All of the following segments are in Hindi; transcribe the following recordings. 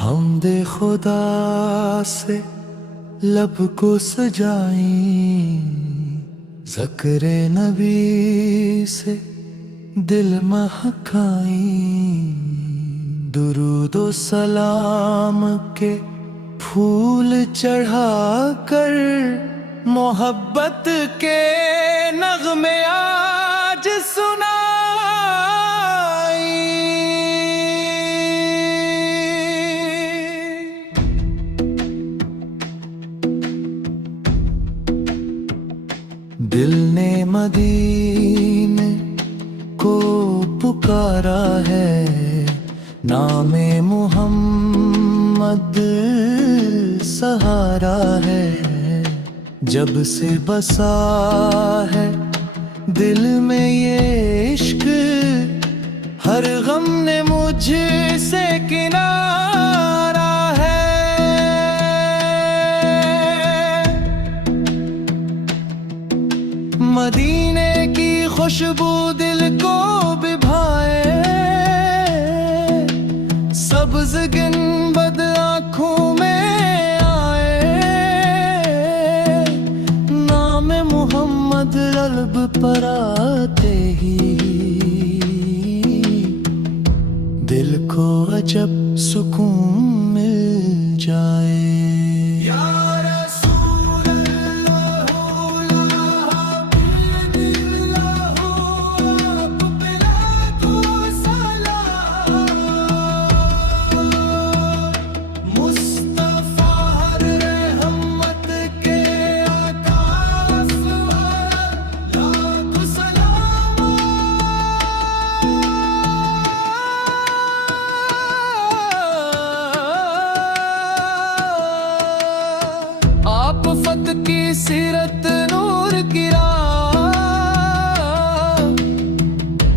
हमदे खुदा से लब को सजाई, ज़िक्र नबी से दिल महकाई, दुरूद व सलाम के फूल चढ़ाकर मोहब्बत के नगमे आज सुनाई। दिल ने मदीने को पुकारा है, नामे मुहम्मद सहारा है। जब से बसा है दिल में ये इश्क, हर गम ने मुझसे किनारा है। मदीने की खुशबू दिल को बिभाए, सब्ज़ गुंबद आँखों में आए, नाम मोहम्मद लब पर आते ही दिल को अजब सुकून मिल जाए। आप फत की सीरत नूर की राह,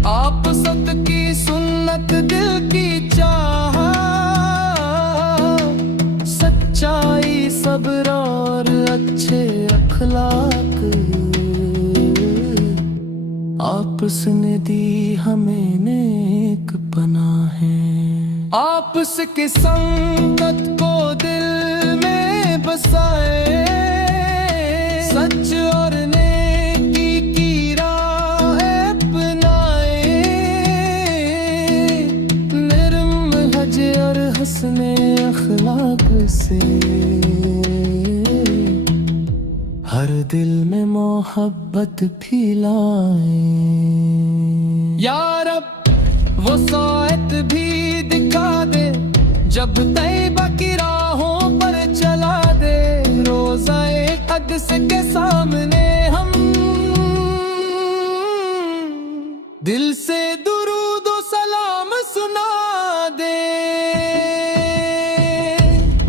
आप सत की सुन्नत दिल की चाह, सच्चाई सब्र और अच्छे अखलाक आपने दी हमें नेक पनाहें। आपस की संगत को दिल में बसाए, सच और नेकी की राह अपनाए, निर्महज और हसने अखलाक से हर दिल में मोहब्बत फैलाए। या रब वो सायत भी दिखा दे, जब तैबा की राहों पर चला दे, रोज़ाए अक़स के सामने हम दिल से दुरूद व सलाम सुना दे।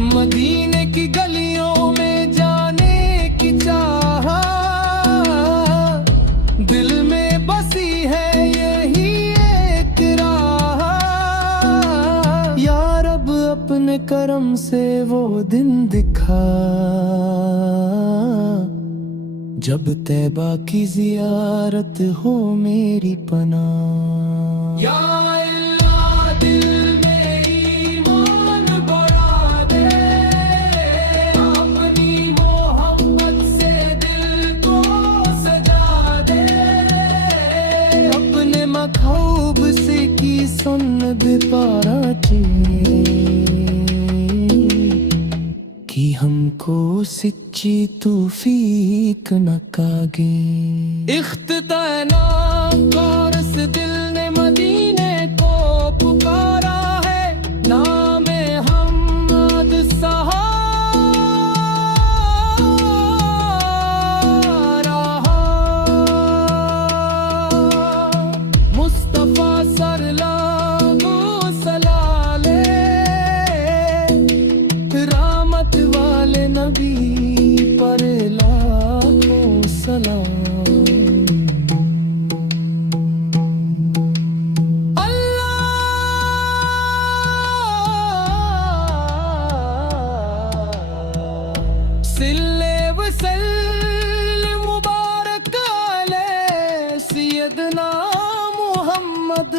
मदीने की गलियों में जाने की चाह दिल में बसी है, यही एक राह। या रब अपने करम से वो दिन दिखा, जब तैबा की जियारत हो मेरी पनाह। या अल्लाह दिल में ईमान बढ़ा दे, अपनी मोहब्बत से दिल को सजा दे, अपने मखौब से की सुन बेपारा कि हमको सच्ची तौफीक न कागे। इख्तिताना कोरस दिल ने मदीने को पुकारा है, नामे हमद सहारा मुस्तफा सर लागो सलाले, रहमत वाले नबी पर लाखों सलाम। सैयदना मोहम्मद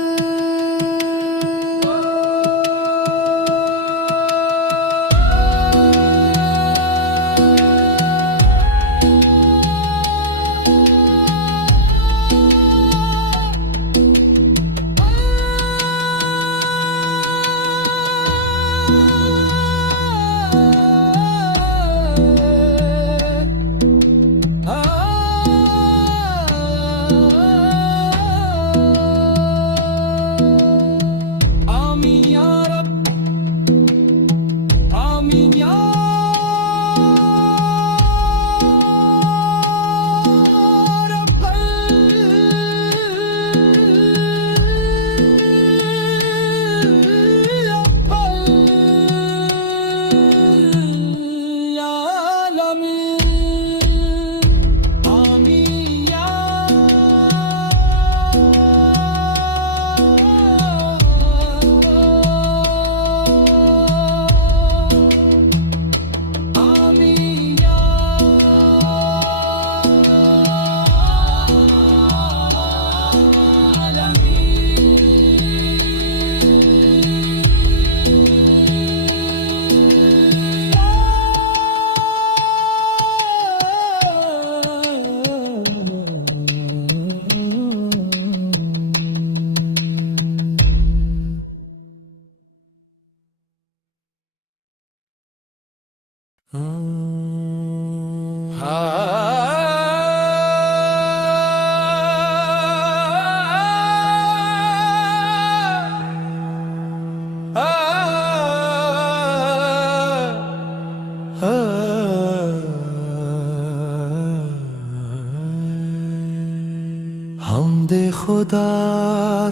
हमदे खुदा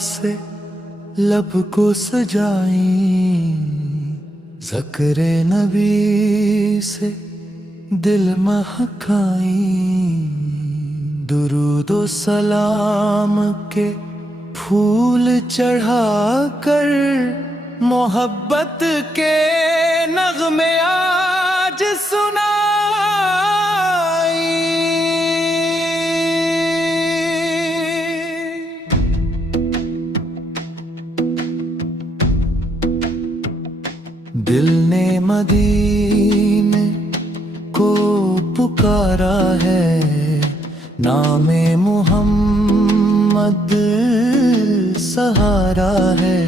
से लब को सजाई, ज़िक्र नबी से दिल महकाई, दुरूद व सलाम के फूल चढ़ा कर मोहब्बत के नगमे आज सुनाई। दिल ने मदीने को पुकारा है, नामे मोहम्मद सहारा है।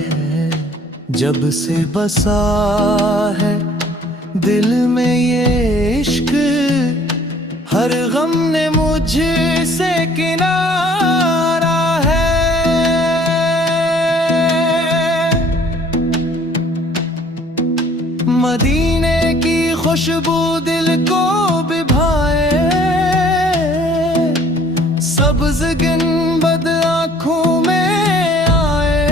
जब से बसा है दिल में ये इश्क, हर गम ने मुझसे किनारा है। मदीने की खुशबू दिल को बिभाए, सब्ज़ गुंबद आँखों में आए,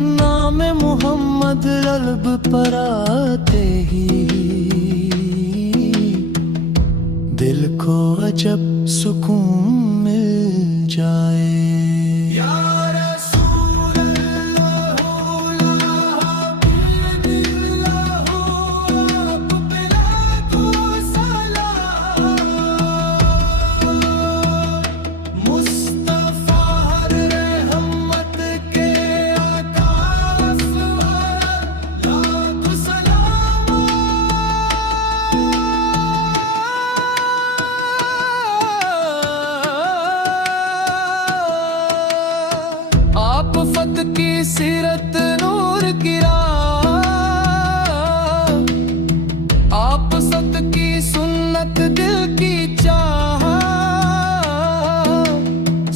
नाम मोहम्मद लब पर आते ही दिल को अजब सुकून मिल जाए। आफ़त की सीरत नूर की राह, आप सत की सुन्नत दिल की चाह,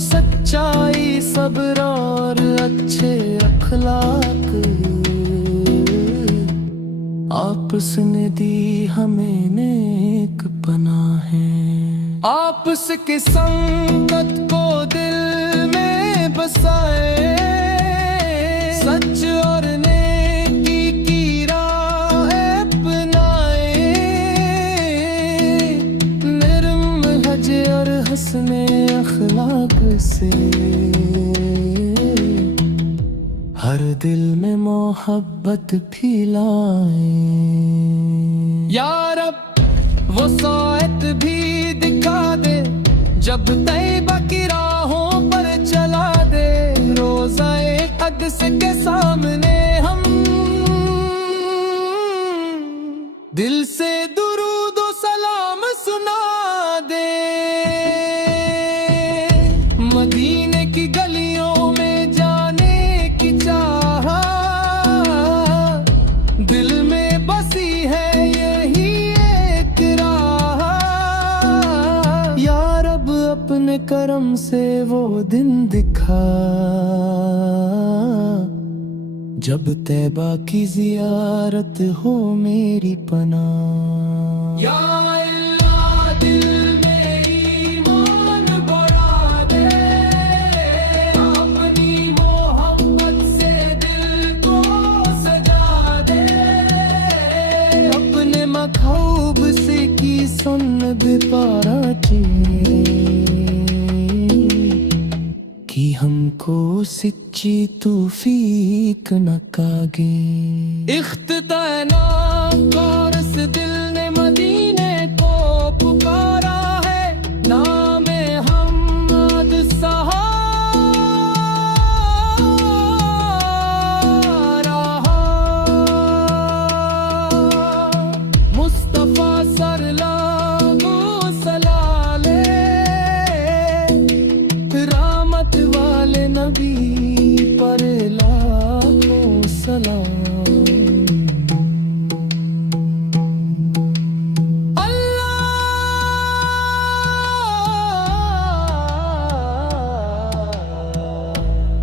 सच्चाई सब्र और अच्छे अखलाक आपने दी हमें नेक पनाहें। आपस की संगत को दिल में बसाए, सच और नेकी की राह अपनाए, निर्महज और हसने अखलाक से हर दिल में मोहब्बत फैलाए। या रब वो सायत भी दिखा दे, जब तैयबा सेवा की राहों पर चला दे, रोज़ाए अक़्स के सामने हम दिल से दुरूद व सलाम सुना दे। मदीने की गलियों में जाने की चाह दिल में बसी है यही एक राह। या रब अपने करम से वो दिन दिखा जब तैबा की जियारत हो मेरी पनाह। या अल्लाह दिल में ईमान बढ़ा दे, अपनी मोहब्बत से दिल को सजा दे। अपने मखौब से की सुन बेपारा कि हमको सच्ची तौफीक न कागे। इख्तिताना और इस दिल ने मदीने को पुकारा है, नामे हमद सहारा। मुस्तफा सर लागो सलाले, रहमत वाले नबी पर लाखों सलाम।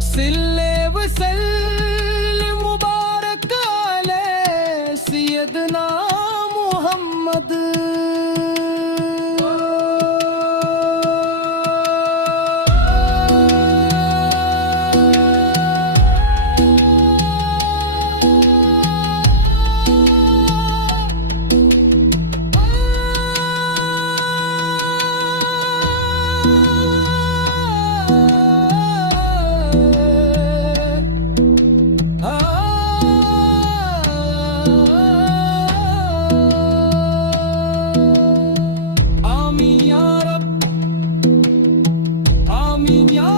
सिल्ले वसल्लम मुबारक अले सैयदना मुहम्मद। आमीन या रब, आमीन या